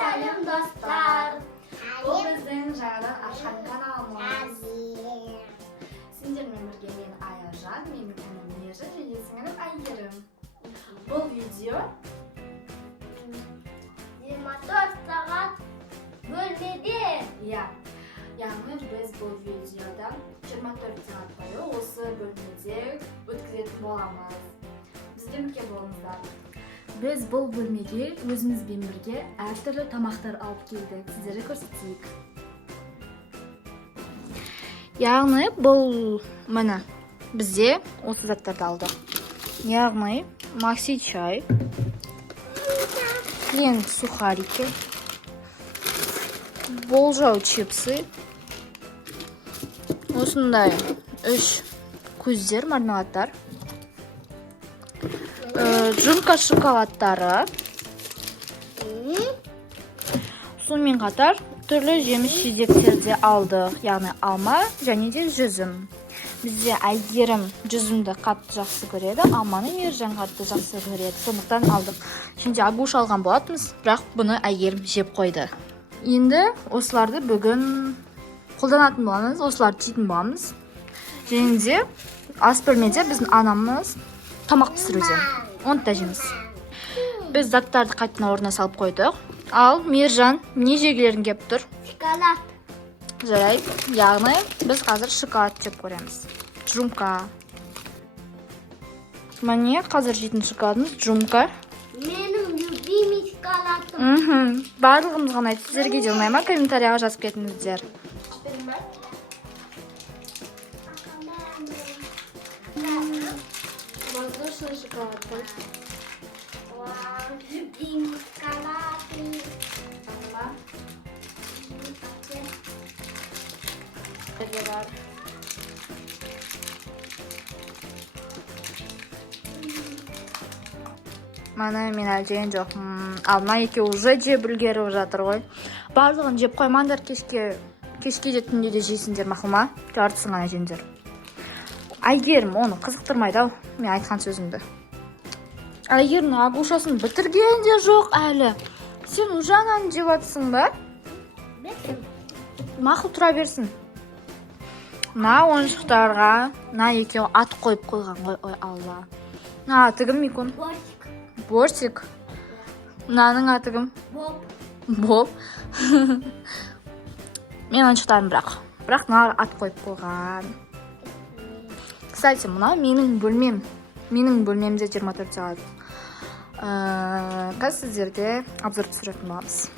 Salam dostlar. Bu bizning жаңадан ашқан kanalımız. Сендермен бірге мен Аяжан, менің інім Нежа және сіңілім Айгерім. Бұл видео 24 сағат бөлмеде. Яғни біз бұл видеода 24 сағат бойы осы бөлмеде өткізетін боламыз. Бізбен болыңыздар. Біз бұл бөлмеге өзімізбен бірге әртүрлі тамақтар алып келдік. Сіздерге көрсетейік. Яғни бұл міне бізде осы заттарды алдық. Яғни макси чай, клен сухарики, болжау чипсы, осындай 3 көздер, мармеладтар, Жумка шоколадтары, сонымен қатар түрлі жеміс-жидектерді алдық, яғни алма және де жүзім. Бізде Айгерім жүзімді қатты жақсы көреді, алманы Ержан қатты жақсы көреді, сондықтан алдық. Şimdi агуш алған болатынбыз, бірақ бұны Айгерім жеп қойды. Енді осыларды бүгін қолданатын боламыз, осыларды жейтін боламыз. Және де ас бөлмеде біздің анамыз тамақ пісіруде. Оны да жейміз. Біз заттарды қайтадан орнына салып қойдық. Ал Мержан не жегілерін кеп тұр? Шоколад. Жарайды. Яғни біз қазір шоколад жеп көреміз. Жумка. Міне қазір жейтін шоколадымыз жумка. Менің любимый шоколадым. Барлығымыз ғана сіздерге де ұнай ма? Комментарияға жазып кетіңіздер. Воздушный шоколад. Любимый шоколад. Мана мен әлі жеген жоқпын. Ал мына екеуі уже жеп үлгеріп жатыр ғой. Барлығын жеп қоймаңдар, кешке де түнде де жейсіңдер, мақұл ма? Жартысын ғана жеңдер. Айгерім оны қызықтырмайды ау, мен айтқан сөзімді. Айгерім агушасын бітірген де жоқ әлі. Сен уже ананы жеп жатсың ба? Мақұл тұра берсін. Мына ойыншықтарға мына екеуі ат қойып қойған ғой, ой алла. Мына аты кім, Микон? Бортик. Мынаның аты кім? Боб. Мен ойыншықтарым бірақ мына ат қойып қойған. Кстати, мына менің бөлмем. Менің бөлмемде 24 сағат. Қазір сіздерде обзор түсіретін боламыз.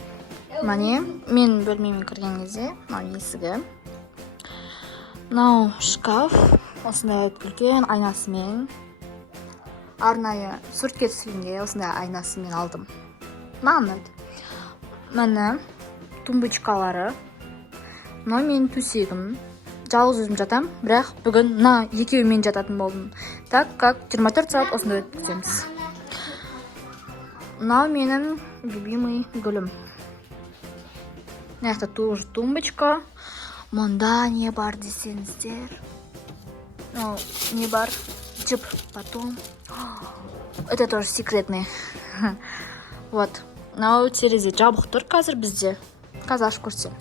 Міне, мен бөлмеме кірген кезде, мына есігі. Мынау шкаф, осындай үлкен айнасымен. Арнайы суретке түсіргенде осындай айнасымен алдым. Маған ұнайды. Міне тумбочкалары. Мынау менің төсегім. Жалғыз өзім жатам, бірақ бүгін мына екеуімен жататын болдым. Так как 24 сағат осында өткіземіз. Мынау менің любимый гүлім. Мына жақта тоже тумбочка. Мұнда не бар десеңіздер? Не бар? Жіп, потом. Это тоже секретный. Вот. Мынау терезе жабық тұр қазір бізде. Қазір ашып көрсем.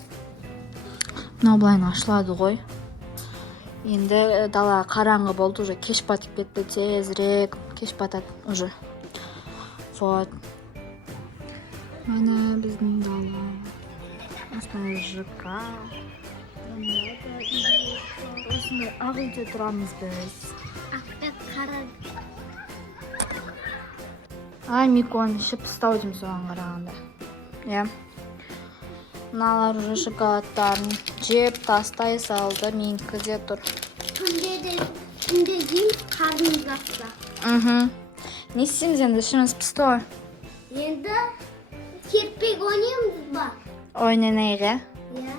Мынау былайын ашылады ғой. Енді дала қараңғы болды, уже кеш батып кетті, тезірек кеш батады уже. Вот. Міне біздің дала. Осындай ЖК. Осындай ақ үйде тұрамыз біз. Ақта қара. Ай, Микон, ішіп ұстау дейм соған қарағанда. Иә. Мыналар уже шоколадтарын жеп тастай салды, менікі де тұр. Түнде дейін қарнымыз ашса. Не істейміз енді, ішіміз пісті ғой. Енді серпек ойнаймыз ба? Ойнанайық, Иә.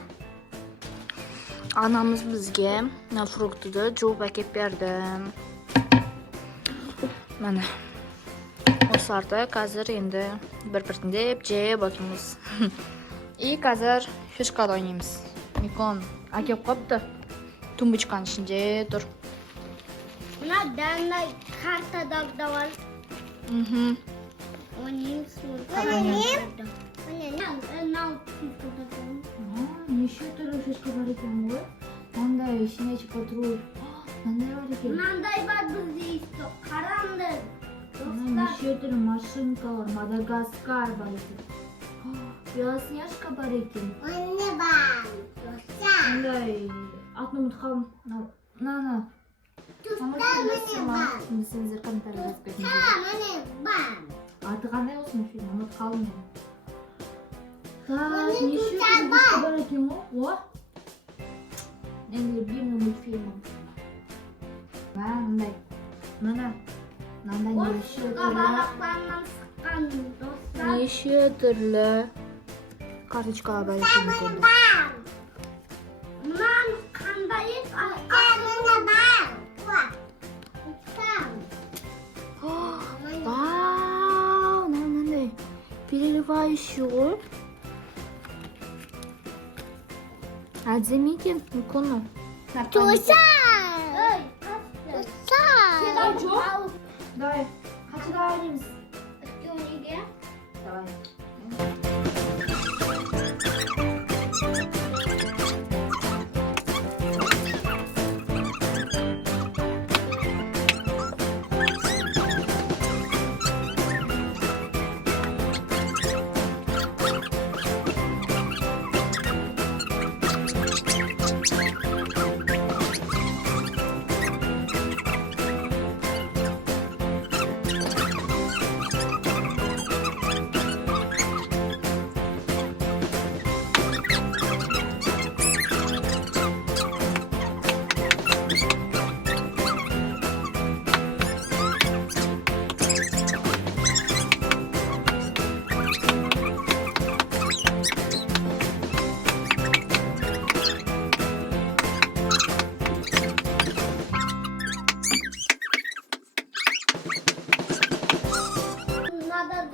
Анамыз бізге мына фруктыды жуып әкеп берді. Міне. Осыларды қазір енді бір-біртіндеп жеп отырмыз. И қазір фишкада ойнаймыз. Микон әкеп қойыпты. Тумбочканың ішінде тұр. Мына дәмді карта да бар. Мхм. Oynuyorsun. бар екен ғой. Мындай щенячий патруль. Мындай бар екен. Мынандай бар бізде исто. Қараңдар. Неше түрлі машинкалар, Мадагаскар бар екен. Белоснежка бар екен. Anne ben. Мындай атын ұмытып қалдым. Мынаны. Сіздер комментарий жазып кетіңіздер. Anne ben. Аты қандай болсын фильм, ұмытып қалдым мен. Так, Міне неше тут түрлі бар. бар екен ғой. О! Менің любимый мультфильмім. Мындай. Мынандай неше түрлі. Kabaklarından sıkan dostlar. Неше түрлі карточкалар бар екен екен. Bunlar kandayız. Anne ben. Вау, мынандай переливающий ғой. Әдемі екен, иконы. Ой, Жоқ. Давай, қашыда ойнаймыз. Давай.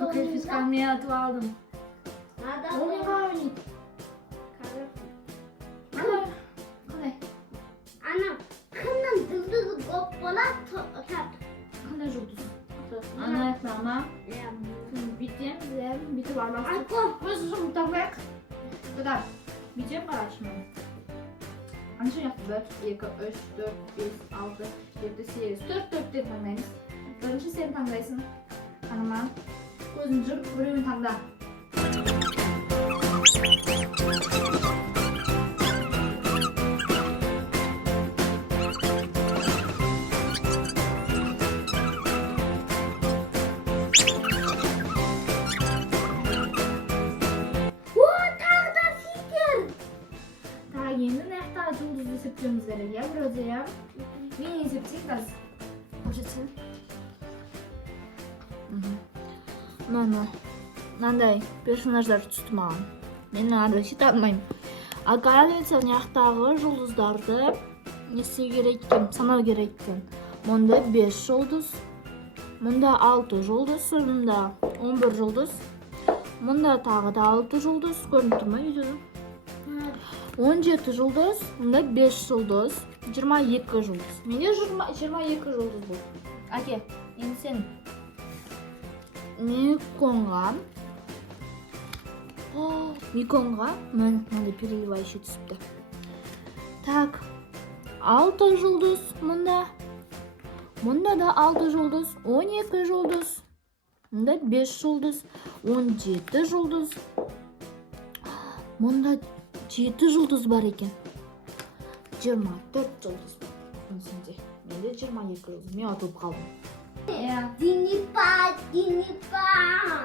Бүкіл фискалмен атып алдым. Ол не ойнайды? Қандай? Ana, kının dızdığı goppola tat. Қандай жұлдыз? Ана аяқтама. Бүйтеміз, бүйтіп араластырып. Өз жұмып таңдайық. Бұдар, бүйтем қарашы мен. Анша яқты 1, 2, 3, 4, 5, 6, 7, 8, 4 деп таңдаймыз. Бірінші сен таңдайсың. Қаныма. Көзін жүріп, біреуін таңда. Tağda fikir. Так, енді наяқтағы жұлдызды есептеуіміз керек, иә, біреуде, иә? Мен есептейін қазір. Көрсетсін. Мынандай персонаждар түсті маған. Мен мынандай сөйте алмаймын. Оказывается, мынаяқтағы жұлдыздарды не істеу керек екен, санау керек екен. Мұнда 5 жұлдыз, мұнда 6 жұлдыз, мұнда 11 жұлдыз, мұнда тағы да 6 жұлдыз, көрініп тұр ма видеода? 17 жұлдыз, мұнда 5 жұлдыз, 22 жұлдыз. Менде 22 жұлдыз бұл. Әке, енді сен Миконға мынандай переливающий түсіпті. Так, 6 жұлдыз мұнда. Мұнда да 6 жұлдыз, 12 жұлдыз. Мұнда 5 жұлдыз, 17 жұлдыз. Мұнда 7 жұлдыз бар екен. 24 жұлдыз бар. Менде 22 жұлдыз. Мен атылып қалдым. Динипа.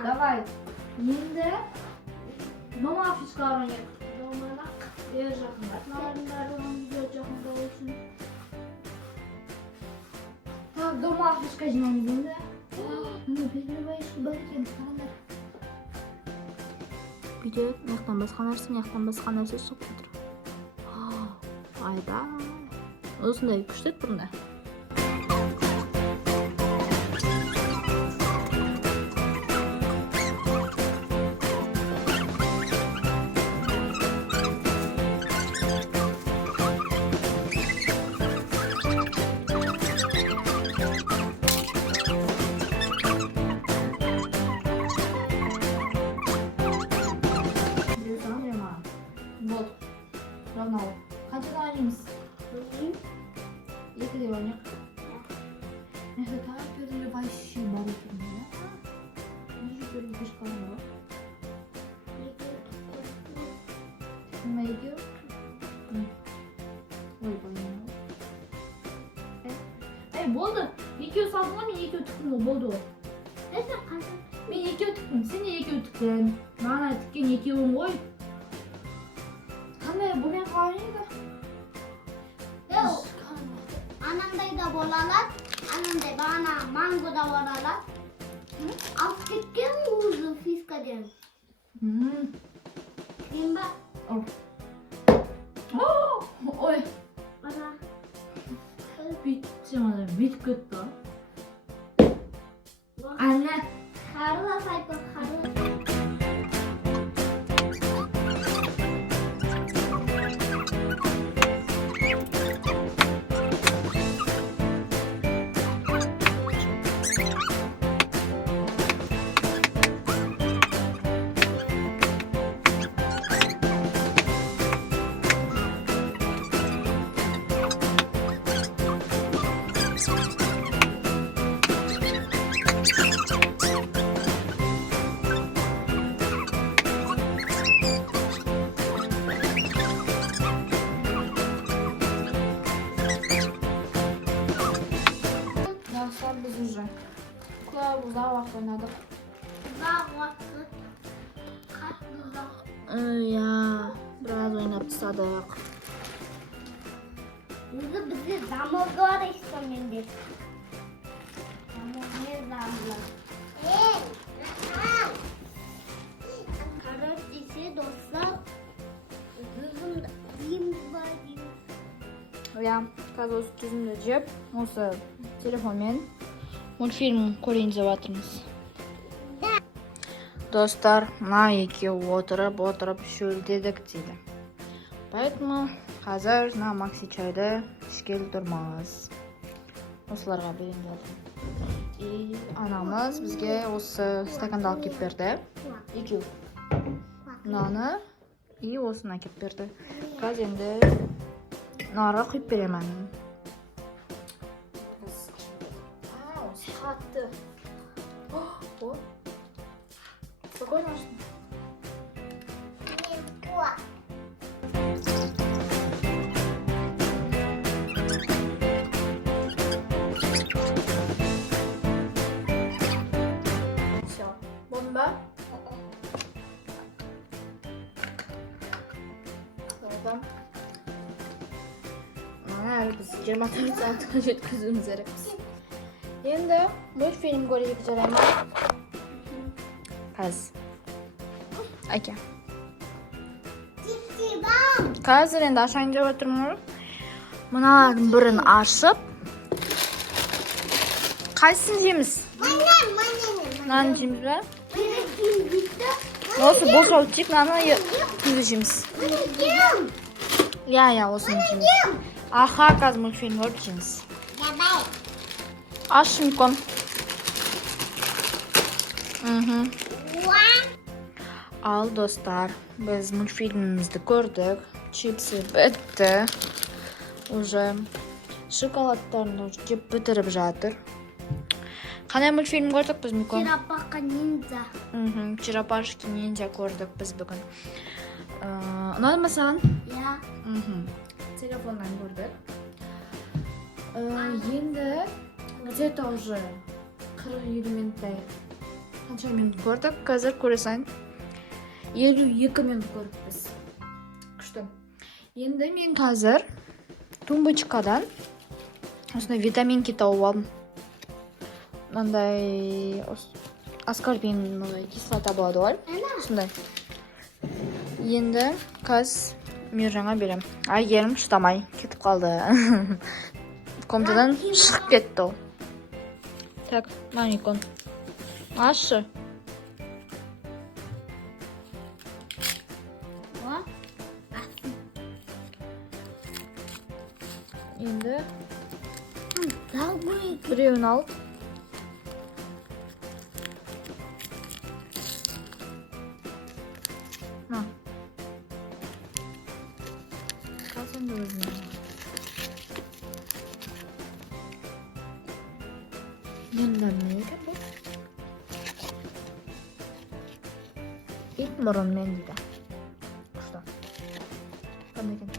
Давай. Енді дома фишкалар ойнайық. Домалақ. Бер жақында. Мамарындар видео жақында olsun. Так, дома фишка жинаймыз енді. Мұнда переливающий бар екен. Қараңдар. Бүйтіп, мынаяқтан басқа нәрсе, мынаяқтан басқа нәрсе шығып отыр. Айда. Осындай күшті еді бұрында. Вот, равно. қаншадан ойнаймыз? Екі деп ойнайық. Это так перли вообще бар екен, да? Уже перли кешкалым ба? Кім екеу? Ой, бойым. Болды. Екеу салдың ба, мен екеу тіктім ғой, болды ғой. Мен екеу тіктім, сен екеу тіктің. Мана тіккен екеуің ғой. Қандай, бұмен қалайын да? Anamday da bolalar, anamday bana mango da bolalar. Alt ketken uzun fiska diyorum. Kim bak? Ой, Bana. bitti bana, bit kötü. Anne. Karla sayfa karla. Dostlar biz уже uzağa vakit oynadık. Uzak vakit. Katlı uzak. Ya, biraz oynap tutadık. Bizi damızlar istemendi. Damızlar. Karot ise dostlar. Uzun yiyimiz var Ya, қазір осы түзімді жеп, осы телефонмен мультфильм көрейін деп жатырмыз. Достар, мына екеуі отырып шөлдедік дейді. Поэтому қазір мына Макси чайды ішкелі тұрмыз. Осыларға берейін деп жатырмын. И анамыз бізге осы стаканды алып келіп берді. Екеу. Мынаны и осыны әкеліп берді. Қазір енді нарға құйып беремін. Қатты. Спокойно аштың. Все. Болды ба? Болды. Әлі біз 24 сағатқа жеткізуіміз керекпіз. Енді мультфильм көрейік жарай ма? Қазір. Әке. Қазір енді ашайын деп отырмын. Мыналардың бірін ашып. Қайсысын жейміз? Мынаны жейміз бе? Осы бос алып тек мынаны жейміз. Я, осыны жейміз. Аха, қазір мультфильм көріп жейміз. Аш мүмкін. Ал, достар, біз мультфильмімізді көрдік. Чипсы бітті. Уже шоколадтарын жеп бітіріп жатыр. Қандай мультфильм көрдік біз мүмкін? Черепаха ниндзя. Черепашки ниндзя көрдік біз бүгін. Ұнады ма саған? Я. Телефоннан көрдік. Енді где-то уже 40-50 минуттай қанша минут көрдік. Қазір көресің 52 минут көрдік біз. Күшті. Енді мен қазір тумбочкадан осындай витаминки тауып алдым. Мынандай аскорбиновая кислота болады ғой. Сондай. Енді қазір Миржанға берем. Әйгерім шыдамай кетіп қалды. Комнатадан шығып кетті ол. Так, маникон. Ашы. Енді біреуін алып. Қазір Şimdi özüne. Yenilenmeydi bu. İlk morun mendide. Kuştan. Qanday ekan?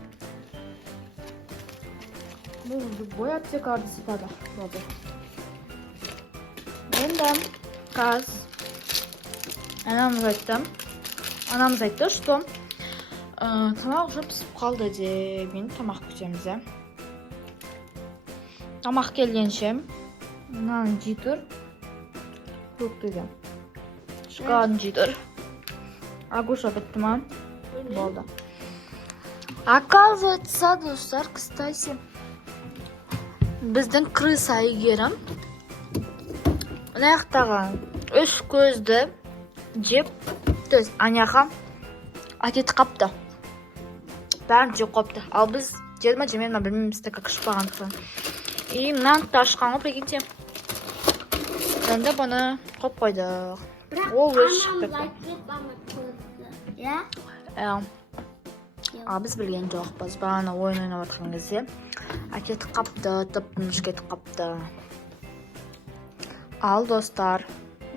Bu boyab çıkardı sifada. Baba. Endi qaz. Anamız aytdi, что tomoq уже pishib qoldi deb. Endi tomoq pishamiz. Tomoq kelguncha nan jitur. Ko'p degan. Shqan jitur. Agusha bittiman. Bo'ldi. Оказывается, do'stlar, kстати, bizning krisa yegirim unayoqdagi 3 ko'zdi jeb, to есть anaqa aket qapti. Bari jeb qapti. Al biz jelma-jelma bilmaymiz, как shpag'an. И nan tashqanga прикиньте. Endi buni qo'yib qo'ydik. O chiqib ketdi. Ya? Biz bilgan jo'qmiz. Bana o'yin o'ynayotganingizda aket qapti, topnish ketib qapti. Al do'stlar,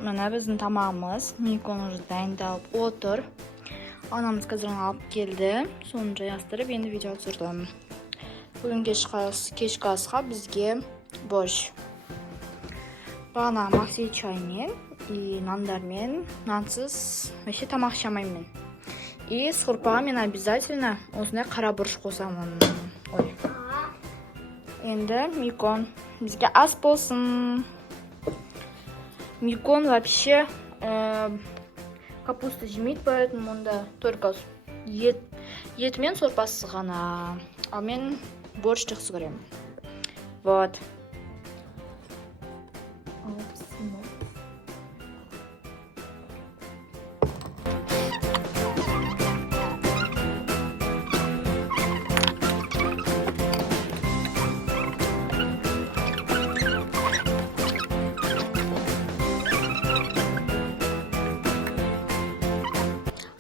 mana bizning tomog'imiz Mikon уже tayinlab o'tir. Onamiz qizirini olib keldi. So'ngra yastirib endi video tushirdim. Bugun kechqasiga bizga bosh. Bana maxsi choymen и nandarmen, nansiz вообще tomoq shamayman. И sxurpaga men обязательно o'zine qora burch qo'saman. Oy. Endi Mikon bizga as bo'lsin. Mikon вообще капуста жемейді, поэтому онда только ет мен сорпасы ғана. А мен борщ жақсы көремін. Вот.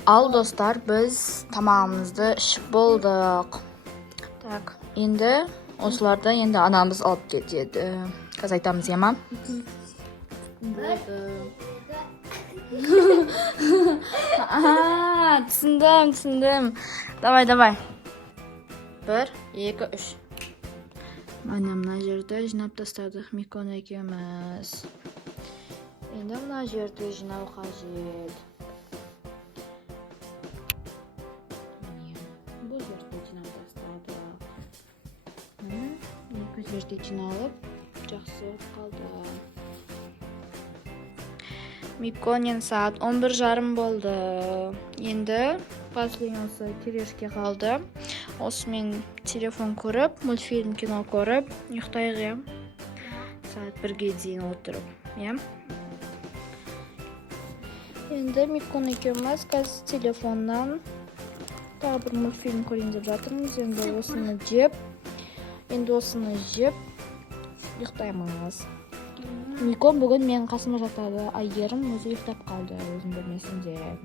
Al dostlar, biz tamamımızda ishib bo'ldik. Tak, endi o'slarda endi anamiz olib ketdi. Qaz aytamiz yama. Tushundim. Davay. 1, 2, 3. Mana bu yerda jinob tashladik Mikon akamiz. Endi bu yerda jinob qajit. Ko'zlarni olib, yaxshi qoldi. Mikon soat 11:30 bo'ldi. Endi последнийsi kirishga qoldi. Osmen telefon ko'rib, multfilm kino ko'rib, uxlayga soat 1ga дейін o'tirib, ya. Endi Mikon akamiz qaz telefondan tag'in bir multfilm ko'ring deb жатырмыз. Endi osini jeb uxlaymiz. Mikon bugun men qasima жатады, ayyerim o'zi uxlab qoldi, o'zim bilmasam deb.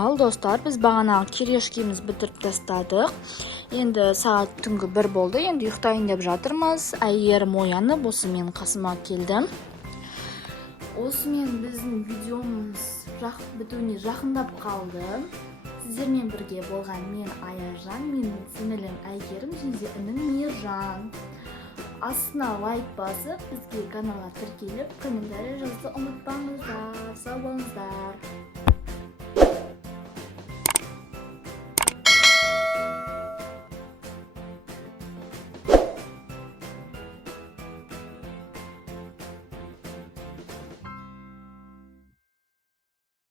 Al do'stlar, biz bag'ana kirishkimiz bitirib tashladik. Endi soat tungi 1 bo'ldi. Endi uxtayin deb жатырмыз. Ayyerim o'yanib, o'zi men qasima keldim. O'smen bizning videomiz butuni yaqinlab qoldi. Sizlarмен birga bo'lgan men Ayarjan, mening singlim Ayyerim, jinim Mirjan. Asna like bosib, bizga kanalga kirib, kommentariy yozishni unutmanglar. Sog' bo'linglar.